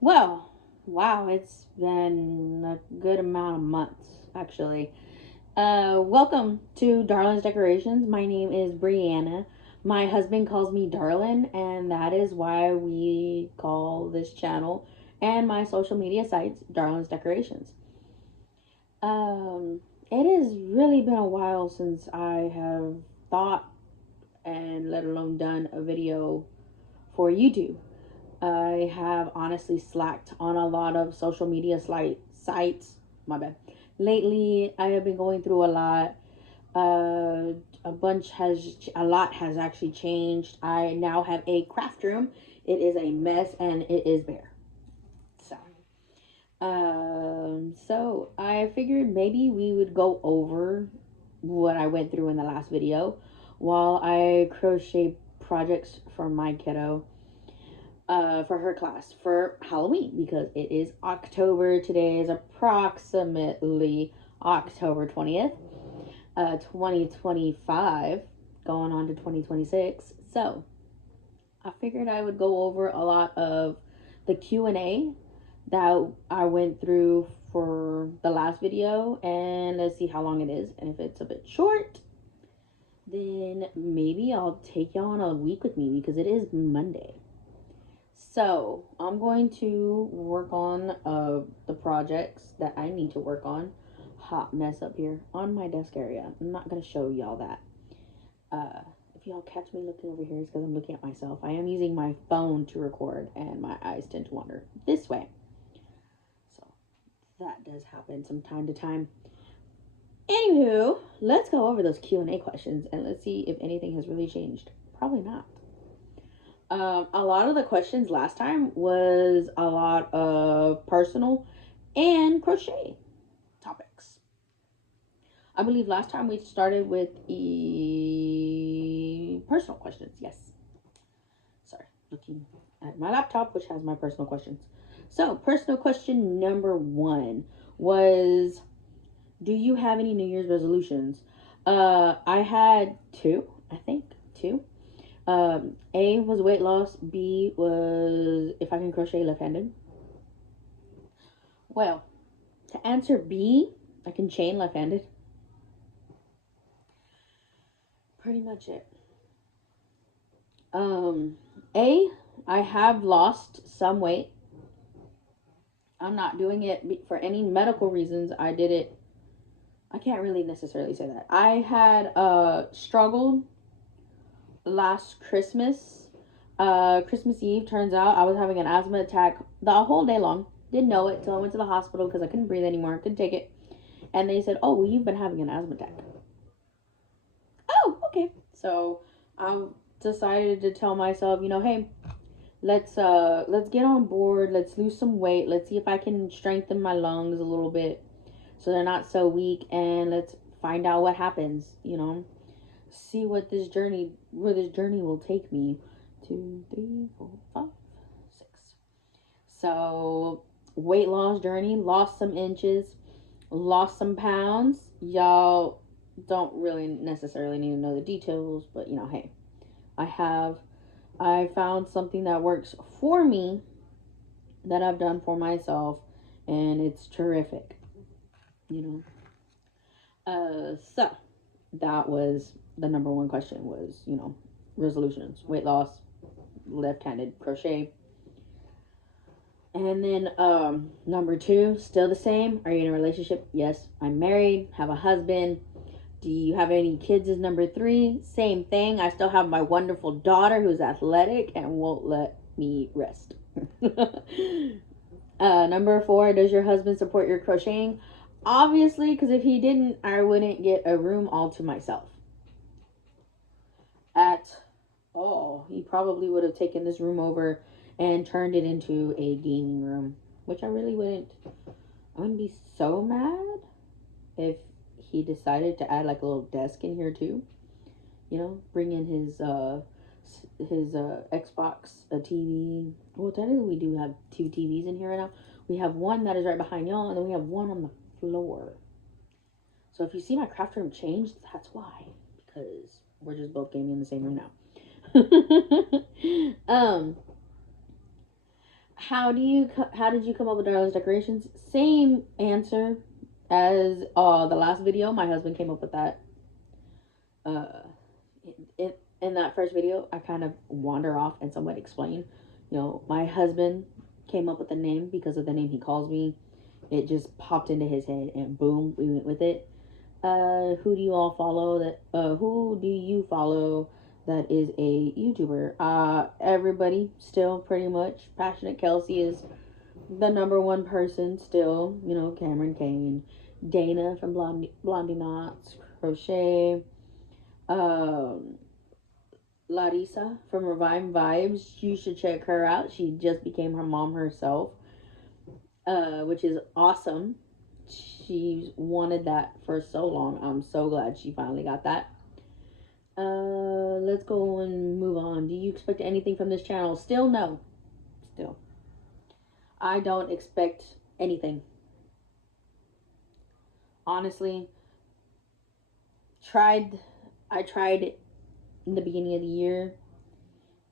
Well, wow, it's been a good amount of months, actually. Welcome to Darlin's Decorations. My name is Brianna. My husband calls me Darlin, and that is why we call this channel and my social media sites Darlin's Decorations. Um, it has really been a while since I have thought and let alone done a video for YouTube. I have honestly slacked on a lot of social media sites. My bad. Lately, I have been going through a lot. A lot has actually changed. I now have a craft room. It is a mess and it is bare. So, so I figured maybe we would go over what I went through in the last video while I crochet projects for my kiddo for her class for Halloween because it is October. Today is approximately October 20th, 2025, going on to 2026. So I figured I would go over a lot of the Q&A that I went through for the last video, and let's see how long it is. And if it's a bit short, then maybe I'll take y'all on a week with me because it is Monday. So I'm going to work on the projects that I need to work on. Hot mess up here on my desk area. I'm not going to show y'all that. If y'all catch me looking over here, it's because I'm looking at myself. I am using my phone to record, and my eyes tend to wander this way. So that does happen from time to time. Anywho, let's go over those Q&A questions, and let's see if anything has really changed. Probably not. A lot of the questions last time was a lot of personal and crochet topics. I believe last time we started with personal questions. Yes. Sorry, looking at my laptop, which has my personal questions. So, personal question number 1 was, do you have any New Year's resolutions? I had two, I think, two. A was weight loss. B was if I can crochet left-handed. Well, to answer B, I can chain left-handed. Pretty much it. A, I have lost some weight. I'm not doing it for any medical reasons. I did it. I can't really necessarily say that. I had struggled last Christmas. Christmas Eve, turns out I was having an asthma attack the whole day long. Didn't know it till I went to the hospital because I couldn't breathe anymore. Couldn't take it. And they said, oh, well, you've been having an asthma attack. Oh, okay. So I decided to tell myself, hey, let's get on board. Let's lose some weight. Let's see if I can strengthen my lungs a little bit so they're not so weak, and let's find out what happens, see where this journey will take me. 2, 3, 4, 5, 6. So, weight loss journey, lost some inches, lost some pounds. Y'all don't really necessarily need to know the details, but hey, I found something that works for me that I've done for myself, and it's terrific. So that was the number one question was, resolutions, weight loss, left-handed crochet. And then number 2, still the same. Are you in a relationship? Yes, I'm married, have a husband. Do you have any kids is number 3. Same thing. I still have my wonderful daughter who's athletic and won't let me rest. Number 4, does your husband support your crocheting? Obviously, because if he didn't, I wouldn't get a room all to myself. At all. He probably would have taken this room over and turned it into a gaming room, which I really wouldn't. I wouldn't be so mad if he decided to add like a little desk in here too. Bring in his Xbox, a TV. Well, technically we do have 2 TVs in here right now. We have one that is right behind y'all, and then we have one on the floor. So if you see my craft room change, that's why. Because we're just both gaming in the same room now. How did you come up with those decorations? Same answer as the last video. My husband came up with that. Uh, in that first video, I kind of wander off and somewhat explain. My husband came up with the name because of the name he calls me. It just popped into his head, and boom, we went with it. Who do you all follow that? Who do you follow that is a YouTuber? Everybody still pretty much. Passionate Kelsey is the number one person still. Cameron Kane, Dana from Blondie Knots, Crochet, um, Larissa from Revive Vibes. You should check her out. She just became her mom herself, which is awesome. She's wanted that for so long. I'm so glad she finally got that. Let's go and move on. Do you expect anything from this channel? Still no. Still. I don't expect anything. Honestly, I tried in the beginning of the year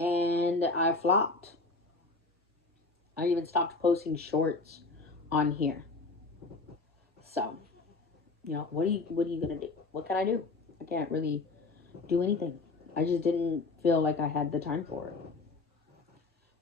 and I flopped. I even stopped posting shorts on here. So, what are you gonna do? What can I do? I can't really do anything. I just didn't feel like I had the time for it.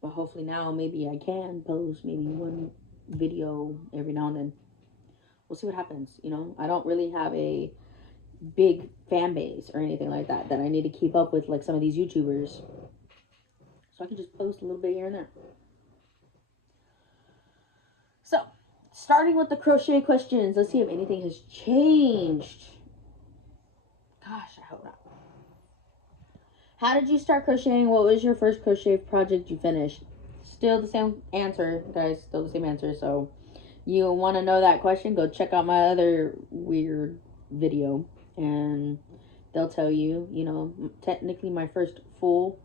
But hopefully now maybe I can post maybe one video every now and then. We'll see what happens. I don't really have a big fan base or anything like that I need to keep up with like some of these YouTubers. So I can just post a little bit here and there. So, starting with the crochet questions. Let's see if anything has changed. Gosh, I hope not. How did you start crocheting? What was your first crochet project you finished? Still the same answer, guys. Still the same answer. So, you want to know that question? Go check out my other weird video. And they'll tell you, technically my first full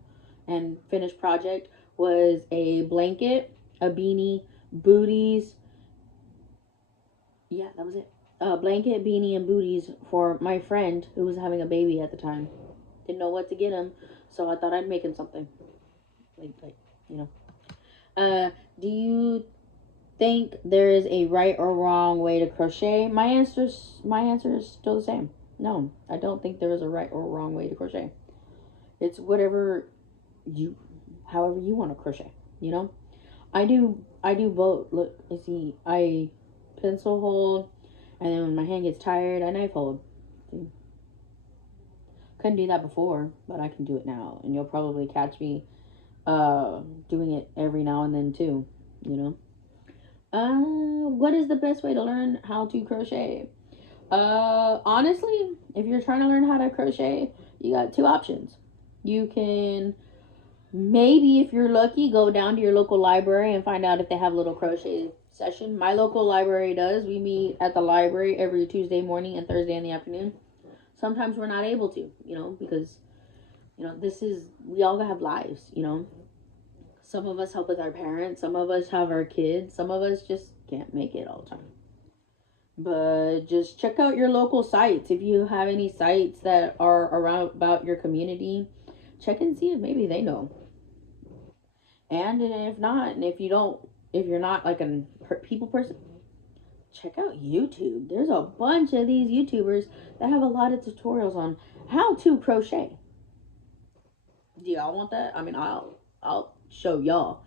and finished project was a blanket, a beanie, booties. Yeah, that was it. A blanket, beanie, and booties for my friend who was having a baby at the time. Didn't know what to get him, so I thought I'd make him something. Do you think there is a right or wrong way to crochet? My answer is still the same. No, I don't think there is a right or wrong way to crochet. It's however you want to crochet. I do both. Look, you see, I pencil hold, and then when my hand gets tired, I knife hold. See? Couldn't do that before, but I can do it now, and you'll probably catch me doing it every now and then too. What is the best way to learn how to crochet? Honestly, if you're trying to learn how to crochet, you got two options. You can maybe, if you're lucky, go down to your local library and find out if they have a little crochet session. My local library does. We meet at the library every Tuesday morning and Thursday in the afternoon. Sometimes we're not able to, because, we all have lives, Some of us help with our parents. Some of us have our kids. Some of us just can't make it all the time. But just check out your local sites. If you have any sites that are around about your community, check and see if maybe they know. And if not, and if you're not like a people person, check out YouTube. There's a bunch of these YouTubers that have a lot of tutorials on how to crochet. Do y'all want that? I mean, I'll show y'all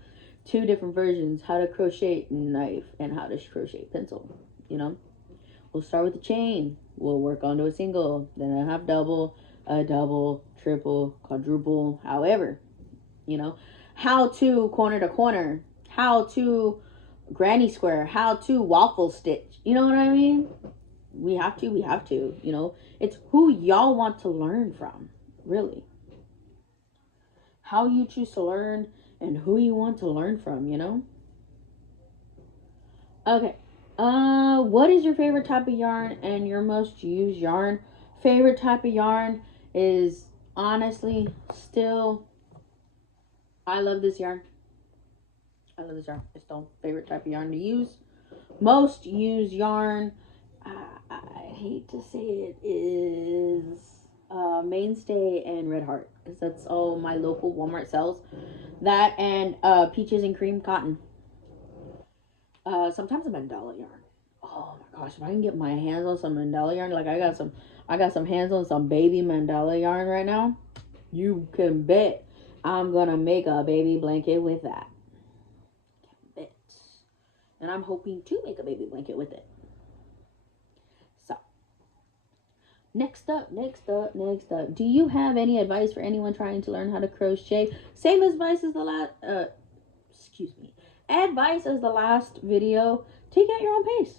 two different versions: how to crochet knife and how to crochet pencil. We'll start with the chain. We'll work onto a single, then a half double, a double, triple, quadruple, however. How to corner to corner, how to granny square, how to waffle stitch. You know what I mean? We have to. It's who y'all want to learn from, really. How you choose to learn and who you want to learn from, Okay. What is your favorite type of yarn and your most used yarn? Favorite type of yarn is honestly still, I love this yarn. It's still favorite type of yarn to use. Most used yarn, I hate to say it, is Mainstay and Red Heart, because that's all my local Walmart sells. That and Peaches and Cream cotton. Sometimes a mandala yarn. Oh my gosh, if I can get my hands on some mandala yarn, like I got some hands on some baby mandala yarn right now. You can bet I'm gonna make a baby blanket with that. Bet. And I'm hoping to make a baby blanket with it. So, next up. Do you have any advice for anyone trying to learn how to crochet? Same advice as the last, advice as the last video. Take it at your own pace.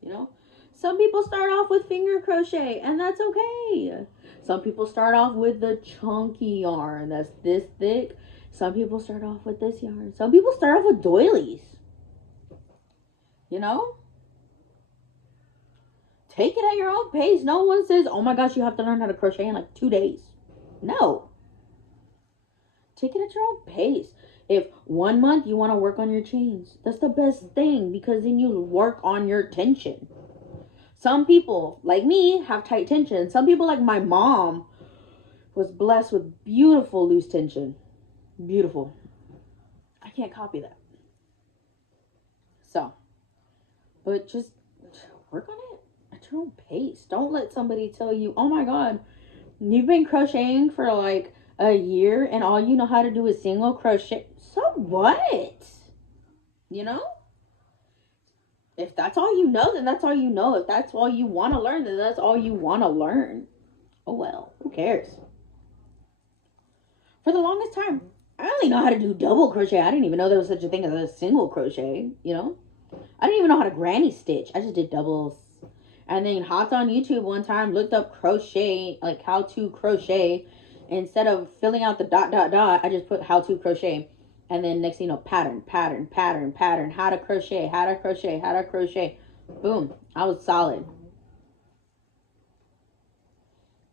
You know, some people start off with finger crochet, and that's okay. Some people start off with the chunky yarn that's this thick. Some people start off with this yarn. Some people start off with doilies. You know? Take it at your own pace. No one says, oh my gosh, you have to learn how to crochet in like 2 days. No. Take it at your own pace. If 1 month you want to work on your chains, that's the best thing because then you work on your tension. Some people, like me, have tight tension. Some people, like my mom, was blessed with beautiful loose tension. Beautiful. I can't copy that. So, but just work on it at your own pace. Don't let somebody tell you, oh my God, you've been crocheting for like a year and all you know how to do is single crochet. So what? You know? If that's all you know, then that's all you know. If that's all you want to learn, then that's all you want to learn. Oh well, who cares? For the longest time, I only know how to do double crochet. I didn't even know there was such a thing as a single crochet, you know? I didn't even know how to granny stitch. I just did doubles. And then hopped on YouTube one time, looked up crochet, like how to crochet. Instead of filling out the ... I just put how to crochet. And then next thing you know, pattern, how to crochet. Boom. I was solid.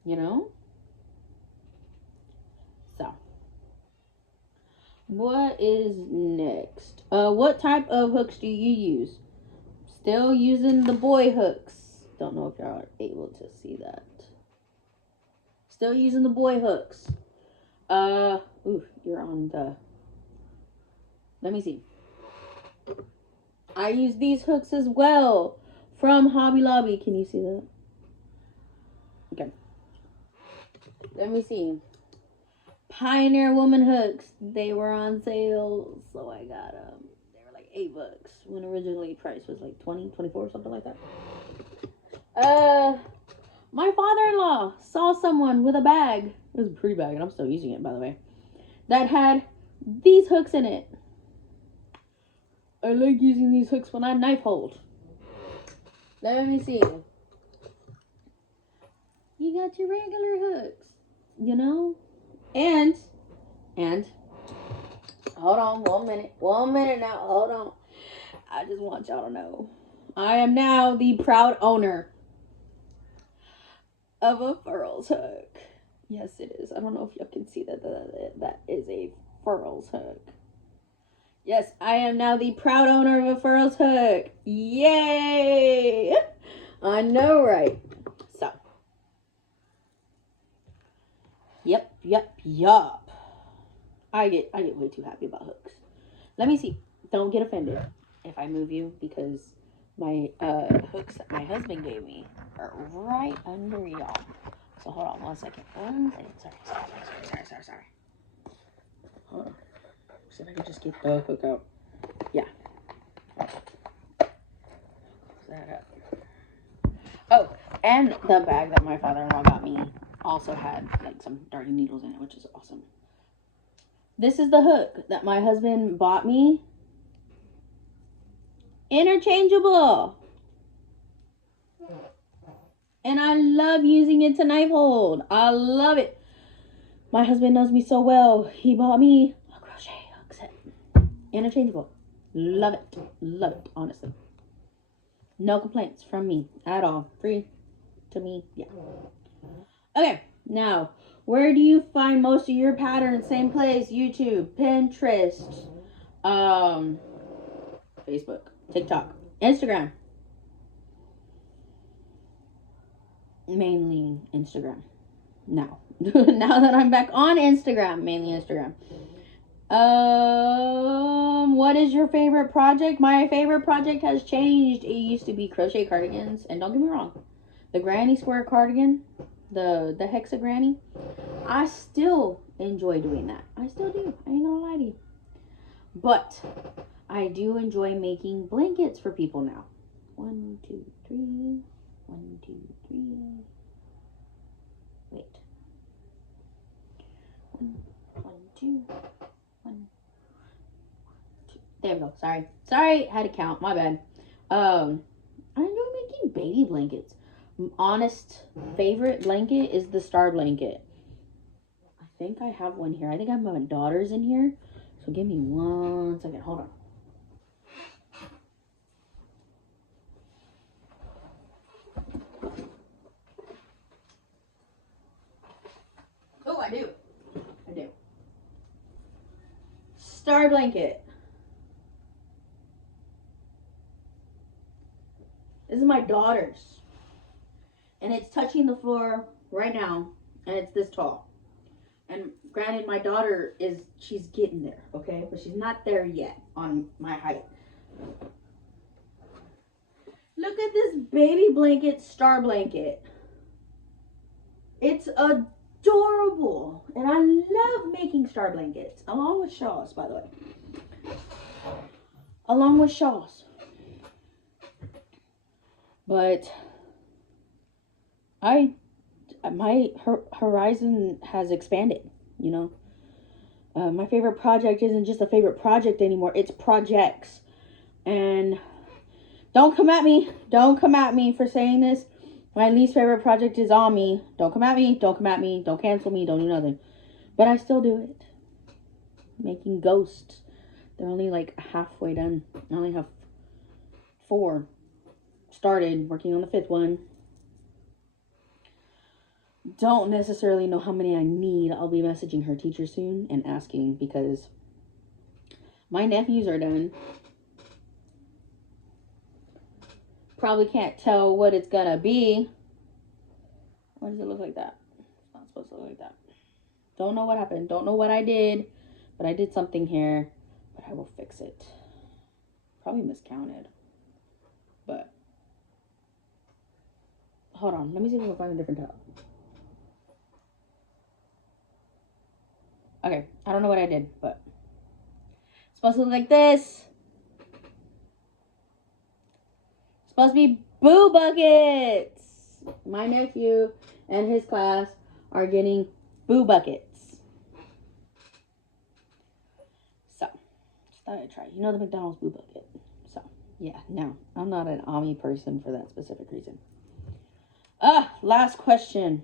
You know? So. What is next? What type of hooks do you use? Still using the boy hooks. Don't know if y'all are able to see that. Still using the boy hooks. You're on the... Let me see. I use these hooks as well from Hobby Lobby. Can you see that? Okay. Let me see. Pioneer Woman hooks. They were on sale, so I got them. They were like $8 when originally price was like 20, 24, something like that. My father-in-law saw someone with a bag. It was a pretty bag, and I'm still using it, by the way. That had these hooks in it. I like using these hooks when I knife hold. Let me see. You got your regular hooks, you know? And, hold on, 1 minute now, hold on. I just want y'all to know. I am now the proud owner of a Furls hook. Yes, it is. I don't know if y'all can see that. That is a Furls hook. Yes, I am now the proud owner of a Furls hook. Yay! I know, right? So. Yep. I get way too happy about hooks. Let me see. Don't get offended if I move you because my hooks that my husband gave me are right under y'all. So hold on 1 second. Sorry. Hold on. See if I can just get the hook out. Yeah. Close that up. Oh, and the bag that my father-in-law got me also had like some darting needles in it, which is awesome. This is the hook that my husband bought me. Interchangeable. And I love using it to knife hold. I love it. My husband knows me so well. He bought me a crochet hook set. Interchangeable. Love it, honestly. No complaints from me at all. Free to me, yeah. Okay, now, where do you find most of your patterns? Same place, YouTube, Pinterest, Facebook, TikTok, Instagram. Mainly Instagram. Now. Now that I'm back on Instagram, mainly Instagram. What what is your favorite project? My favorite project has changed. It used to be crochet cardigans, and don't get me wrong, the granny square cardigan, the hexa granny, I still enjoy doing that. I still do. I ain't gonna lie to you. But I do enjoy making blankets for people now. 1, 2, 3. 1, 2, 3. Wait. 1, 2. 1. There we go. Sorry, had to count. My bad. I enjoy making baby blankets. Honest favorite blanket is the star blanket. I think I have one here. I think I have my daughter's in here. So give me 1 second. Hold on. Oh, I do. Star blanket. This is my daughter's. And it's touching the floor right now. And it's this tall. And granted, my daughter she's getting there, okay? But she's not there yet on my height. Look at this baby blanket, star blanket. It's adorable. And I love making star blankets. Along with shawls, by the way. Along with shawls. But my horizon has expanded, you know. My favorite project isn't just a favorite project anymore. It's projects. And don't come at me. Don't come at me for saying this. My least favorite project is on me. Don't come at me. Don't come at me. Don't cancel me. Don't do nothing. But I still do it. Making ghosts. They're only like halfway done. I only have 4 started, working on the 5th one. Don't necessarily know how many I need. I'll be messaging her teacher soon and asking, because my nephews are done. Probably can't tell what it's gonna be. Why does it look like that? It's not supposed to look like that. Don't know what happened. Don't know what I did. But I did something here. But I will fix it. Probably miscounted. But hold on. Let me see if I can find a different tab. Okay. I don't know what I did, but it's supposed to look like this. It's supposed to be boo buckets. My nephew and his class are getting boo buckets. So, just thought I'd try. You know the McDonald's boo bucket. So, yeah, no. I'm not an Ami person for that specific reason. Last question.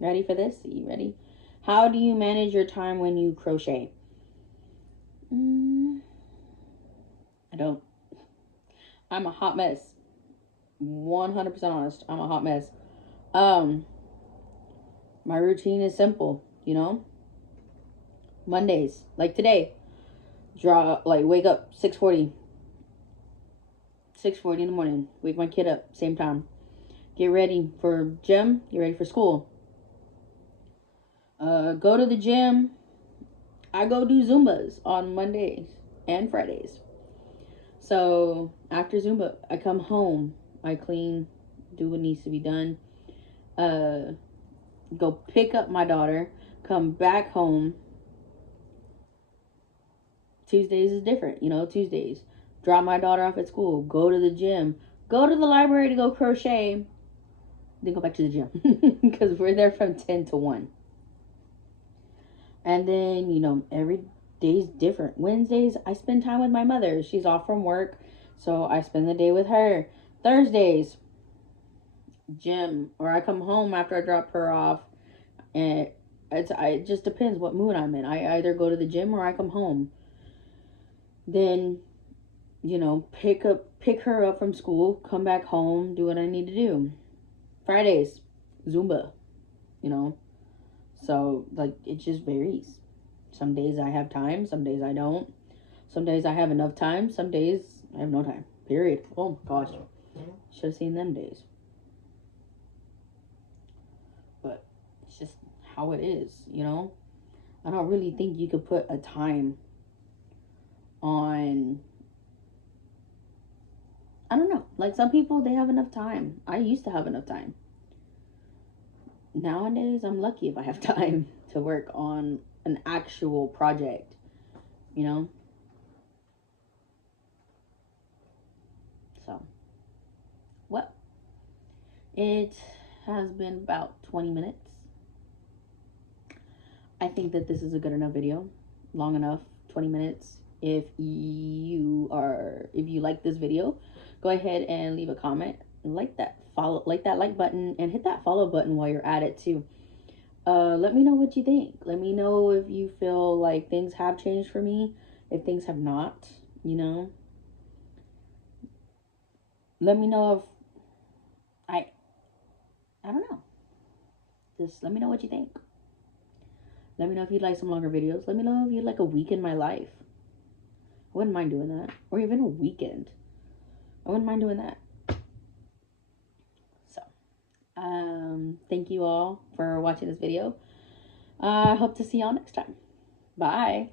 Ready for this? Are you ready? How do you manage your time when you crochet? I don't. I'm a hot mess. 100% honest. I'm a hot mess. My routine is simple, you know? Mondays, like today, wake up 6:40 in the morning, wake my kid up, same time, get ready for gym, get ready for school, go to the gym. I go do Zumbas on Mondays and Fridays. So after Zumba, I come home, I clean, do what needs to be done, go pick up my daughter, come back home. Tuesdays is different, you know. Tuesdays, drop my daughter off at school, go to the gym, go to the library to go crochet, then go back to the gym because we're there from 10 to 1. And then, you know, every day's different. Wednesdays, I spend time with my mother. She's off from work, so I spend the day with her. Thursdays, gym, or I come home after I drop her off, and it just depends what mood I'm in. I either go to the gym or I come home. Then, you know, pick her up from school, come back home, do what I need to do. Fridays, Zumba, you know. So, like, it just varies. Some days I have time, some days I don't. Some days I have enough time, some days I have no time. Period. Oh, gosh. Should have seen them days. But it's just how it is, you know. I don't really think you could put a time on, I don't know, like some people, they have enough time. I used to have enough time. Nowadays, I'm lucky if I have time to work on an actual project, you know? So, well, it has been about 20 minutes. I think that this is a good enough video. Long enough, 20 minutes. If you like this video, go ahead and leave a comment, and like that like button, and hit that follow button while you're at it too. Let me know what you think. Let me know if you feel like things have changed for me, if things have not, you know. Let me know if I I don't know. Just let me know what you think. Let me know if you'd like some longer videos. Let me know if you'd like a week in my life. I wouldn't mind doing that. Or even a weekend. I wouldn't mind doing that. So, thank you all for watching this video. I hope to see y'all next time. Bye.